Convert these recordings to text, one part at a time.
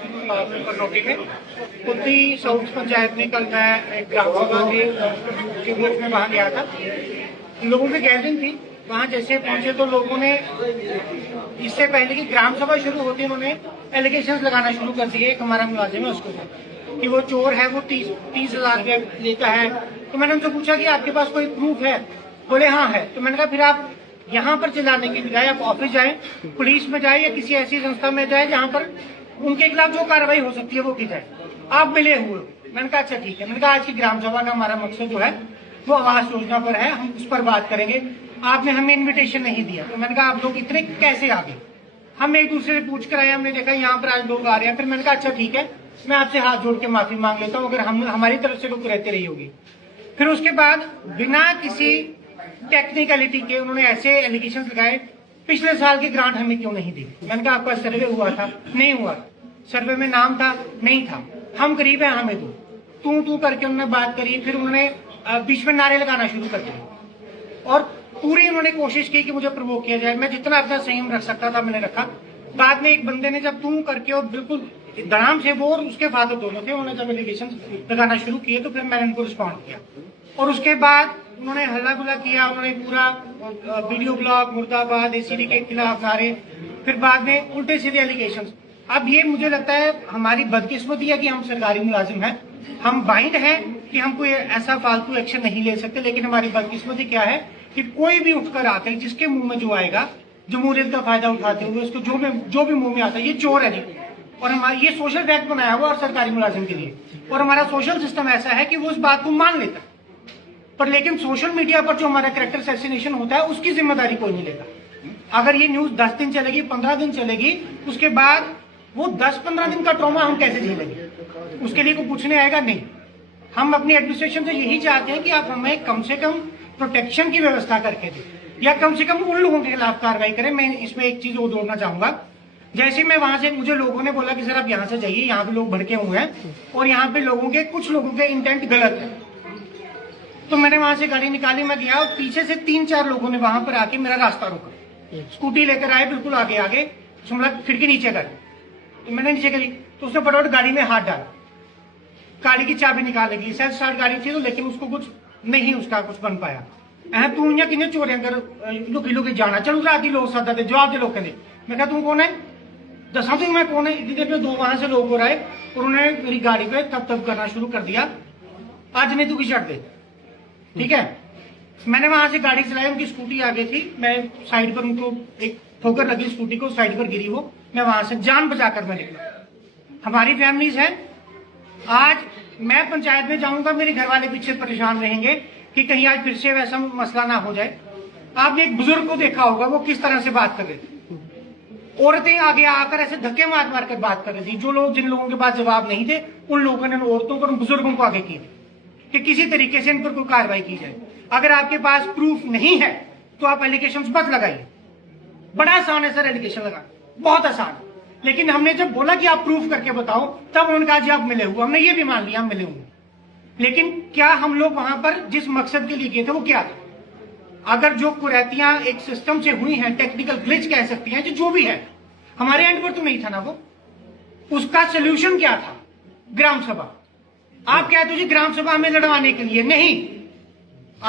कटौती में कुल्ली साउथ पंचायत में कल मैं ग्राम सभा के बीच में वहाँ गया था। लोगों की गैदरिंग थी। वहाँ जैसे पहुंचे तो लोगों ने इससे पहले कि ग्राम सभा शुरू होती उन्होंने एलिगेशंस लगाना शुरू कर दिए। एक हमारा मुलाजिम है उसको कि वो चोर है, वो 30,000 रुपया लेता है। तो मैंने उनसे पूछा कि आपके पास कोई प्रूफ है? बोले हाँ है। तो मैंने कहा फिर आप यहाँ पर चिल्लाने की बजाय आप ऑफिस जाएं, पुलिस में जाए या किसी ऐसी संस्था में जाए जहाँ पर उनके खिलाफ जो कार्रवाई हो सकती है वो की जाए। आप मिले हुए। मैंने कहा अच्छा ठीक है। मैंने कहा आज की ग्राम सभा का हमारा मकसद जो है वो आवास योजना पर है, हम उस पर बात करेंगे। आपने हमें इन्विटेशन नहीं दिया। तो मैंने कहा आप लोग इतने कैसे आ गए? हम एक दूसरे से पूछ कर आए, हमने देखा यहाँ पर आज लोग आ रहे हैं। फिर मैंने कहा अच्छा ठीक है, मैं आपसे हाथ जोड़ के माफी मांग लेता हूँ अगर हमारी तरफ से रुक रहते रही होगी। फिर उसके बाद बिना किसी टेक्निकलिटी के उन्होंने ऐसे एलिगेशन लगाए, पिछले साल की ग्रांट हमें क्यों नहीं दी? मैंने कहा आपका सर्वे हुआ था? नहीं हुआ। सर्वे में नाम था? नहीं था। हम गरीब हैं, हमें दो। तू करके उन्होंने बात करी। फिर उन्होंने बीच में नारे लगाना शुरू कर दिए और पूरी उन्होंने कोशिश की कि मुझे प्रवोक किया जाए। मैं जितना अपना संयम रख सकता था मैंने रखा। बाद में एक बंदे ने जब तू करके और बिल्कुल धड़ाम से, वो और उसके फादर दोनों थे, उन्होंने जब एलिगेशन लगाना शुरू किए तो फिर मैंने उनको रिस्पॉन्ड किया और उसके बाद उन्होंने हल्ला गुल्ला किया। उन्होंने पूरा वीडियो ब्लॉग, मुर्दाबाद, एसीडी के खिलाफ नारे, फिर बाद में उल्टे सीधे एलिगेशन। अब ये मुझे लगता है हमारी बदकिस्मती है कि हम सरकारी मुलाजिम हैं, हम बाइंड हैं कि हम कोई ऐसा फालतू एक्शन नहीं ले सकते। लेकिन हमारी बदकिस्मती क्या है कि कोई भी उठकर आते जिसके मुंह में जो आएगा, जमहूरियत का फायदा उठाते हुए उसको जो भी मुंह में आता है ये चोर है जी। और हमारा ये सोशल फैक्ट बनाया हुआ और सरकारी मुलाजिम के लिए, और हमारा सोशल सिस्टम ऐसा है कि वो उस बात को मान लेता है। पर लेकिन सोशल मीडिया पर जो हमारा कैरेक्टर असैसिनेशन होता है उसकी जिम्मेदारी कोई नहीं लेगा। अगर ये न्यूज 10 दिन चलेगी, 15 दिन चलेगी, उसके बाद वो 10-15 दिन का ट्रॉमा हम कैसे झेलेंगे? उसके लिए कोई पूछने आएगा नहीं। हम अपनी एडमिनिस्ट्रेशन से यही चाहते हैं कि आप हमें कम से कम प्रोटेक्शन की व्यवस्था करके दें या कम से कम उन लोगों के खिलाफ कार्रवाई करें। मैं इसमें एक चीज और जोड़ना चाहूंगा। जैसे मैं वहां से, मुझे लोगों ने बोला कि सर आप यहाँ से जाइए, यहाँ पे लोग भड़के हुए हैं और यहाँ पे कुछ लोगों के इंटेंट गलत है। तो मैंने वहां से गाड़ी निकाली, मैं गया और पीछे से 3-4 लोगों ने वहां पर आके मेरा रास्ता रोका। स्कूटी लेकर आए बिल्कुल आगे खिड़की नीचे कर, तो मैंने नीचे करी तो उसने फटाफट गाड़ी में हाथ डाला, गाड़ी की चाबी निकाल लगी। सेल्फ स्टार्ट गाड़ी थी तो, लेकिन उसको कुछ नहीं, उसका कुछ बन पाया। तू इं कि चोरियां कर लुकी जाना चलू रात लोग सादा दे जवाब दे लोग कहते। मैं कहा तू कौन है? दसा तू मैं कौन है? इतनी देर में 2 वहां से लोग और आए और उन्होंने मेरी गाड़ी पे तब करना शुरू कर दिया। आज नहीं तू की छट दे, ठीक है। मैंने वहां से गाड़ी चलाई, उनकी स्कूटी आगे थी, मैं साइड पर, उनको एक ठोकर लगी स्कूटी को, साइड पर गिरी वो। मैं वहां से जान बचाकर मैं निकला। हमारी फैमिलीज है, आज मैं पंचायत में जाऊंगा, मेरे घर वाले पीछे परेशान रहेंगे कि कहीं आज फिर से वैसा मसला ना हो जाए। आपने एक बुजुर्ग को देखा होगा वो किस तरह से बात कर रहे थे। औरतें आगे आकर ऐसे धक्के मार कर बात कर रही थी। जिन लोगों के पास जवाब नहीं थे उन लोगों ने औरतों को, उन बुजुर्गों को आगे किए कि किसी तरीके से इन पर कोई कार्रवाई की जाए। अगर आपके पास प्रूफ नहीं है तो आप एलिगेशन मत लगाइए। बड़ा आसान है सर एलिगेशन लगाना, बहुत आसान। लेकिन हमने जब बोला कि आप प्रूफ करके बताओ, तब उन्होंने कहा जी आप मिले हुए। हमने ये भी मान लिया हम मिले हुए, लेकिन क्या हम लोग वहां पर जिस मकसद के लिए गए थे वो क्या था? अगर जो कुरैतियां एक सिस्टम से हुई हैं, टेक्निकल ग्लिच कह सकती हैं, जो भी है, हमारे एंड पर तो नहीं था ना वो। उसका सोल्यूशन क्या था? ग्राम सभा। आप कहते हो जी ग्राम सभा में लड़वाने के लिए नहीं।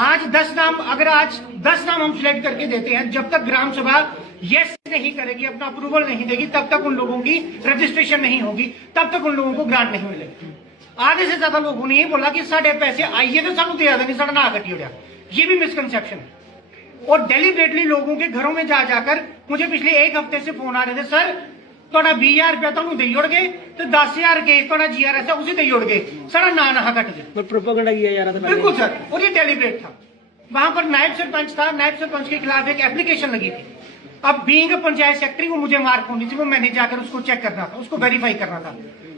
आज 10 नाम, अगर आज 10 नाम हम सिलेक्ट करके देते हैं, जब तक ग्राम सभा यस नहीं करेगी, अपना अप्रूवल नहीं देगी, तब तक उन लोगों की रजिस्ट्रेशन नहीं होगी, तब तक उन लोगों को ग्रांट नहीं मिलेगी। आधे से ज्यादा लोगों ने ये बोला कि साढ़े पैसे आइए तो सानू दिया नहीं, साढ़ा ना कटी उड़ा। ये भी मिसकंसेप्शन है। और डेलीबरेटली लोगों के घरों में जाकर मुझे पिछले 1 हफ्ते से फोन आ रहे थे, सर थोड़ा 20,000 रुपया तुम दे उड़ गए तो 10,000 केस थोड़ा GRS है उसे दे उड़ गए, सारा ना कट गए। प्रोपेगेंडा किया जा रहा था। बिल्कुल सर, और ये डेलीबरेट था। वहां पर नायब सरपंच था, नायब सरपंच के खिलाफ एक एप्लीकेशन लगी थी। अब बीइंग पंचायत सेक्रेटरी वो मुझे मार्क होनी थी, वो मैंने जाकर उसको चेक करना था, उसको वेरीफाई करना था।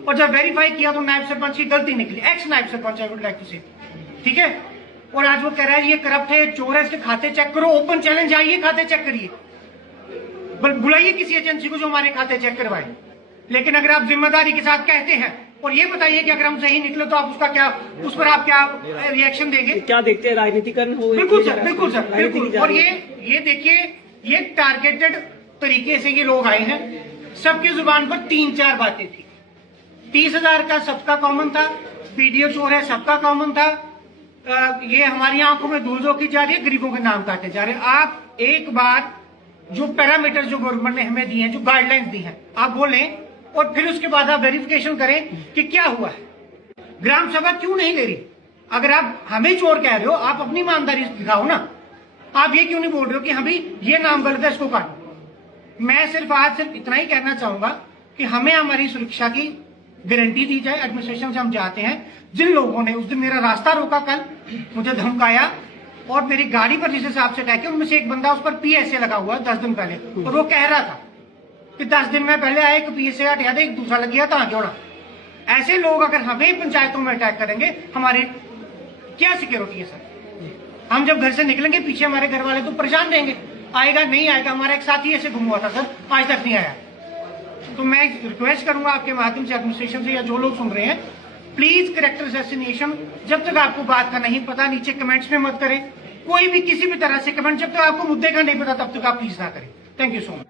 और जब वेरीफाई किया तो नायब सरपंच की गलती निकली, एक्स नायब sarpanch I would like to say, ठीक है। और आज वो कह रहा है ये करप्ट है, चोर है, इसके खाते चेक करो। ओपन चैलेंज, आइए खाते चेक करिए, बुलाइए किसी एजेंसी को जो हमारे खाते चेक करवाए। लेकिन अगर आप जिम्मेदारी के साथ कहते हैं और ये बताइए कि अगर हम सही निकले तो आप उसका क्या, उस पर आप क्या रिएक्शन देंगे? क्या देखते हैं, राजनीतिकरण हो? बिल्कुल सर, बिल्कुल सर, बिल्कुल। और ये देखिए, ये टारगेटेड तरीके से ये लोग आए हैं। सबकी जुबान पर 3-4 बातें थी। 30,000 का सबका कॉमन था, वीडियो चोर है सबका कॉमन था। ये हमारी आंखों में धूल झोंकी जा रही है, गरीबों के नाम काटे जा रहे हैं। आप एक बार जो पैरामीटर जो गवर्नमेंट ने हमें दिए हैं, जो गाइडलाइंस दी हैं, आप बोलें और फिर उसके बाद आप वेरिफिकेशन करें कि क्या हुआ है। ग्राम सभा क्यों नहीं ले रही? अगर आप हमें चोर कह रहे हो, आप अपनी ईमानदारी दिखाओ ना। आप ये क्यों नहीं बोल रहे हो कि हाँ भाई ये नाम गलत है, इसको काटो। मैं आज सिर्फ इतना ही कहना चाहूंगा कि हमें हमारी सुरक्षा की गारंटी दी जाए। एडमिनिस्ट्रेशन से हम चाहते हैं, जिन लोगों ने उस दिन मेरा रास्ता रोका, कल मुझे धमकाया और मेरी गाड़ी पर जिस हिसाब से अटैक किया, उनमें से एक बंदा उस पर PSA लगा हुआ 10 दिन पहले, और वो कह रहा था कि 10 दिन में पहले आए, एक PSA हटाया था, एक दूसरा लग गया था, क्यों ना। ऐसे लोग अगर हमें पंचायतों में अटैक करेंगे, हमारे क्या सिक्योरिटी है सर? हम जब घर से निकलेंगे, पीछे हमारे घर वाले तो परेशान रहेंगे, आएगा नहीं आएगा। हमारा एक साथी ऐसे गुम हुआ था सर, आज तक नहीं आया। तो मैं रिक्वेस्ट करूंगा आपके माध्यम से एडमिनिस्ट्रेशन से, या जो लोग सुन रहे हैं, प्लीज कैरेक्टर असैसिनेशन, जब तक आपको बात का नहीं पता, नीचे कमेंट्स में मत करें। कोई भी किसी भी तरह से कमेंट, जब तक आपको मुद्दे का नहीं पता, तब तक आप प्लीज ना करें। Thank you so much.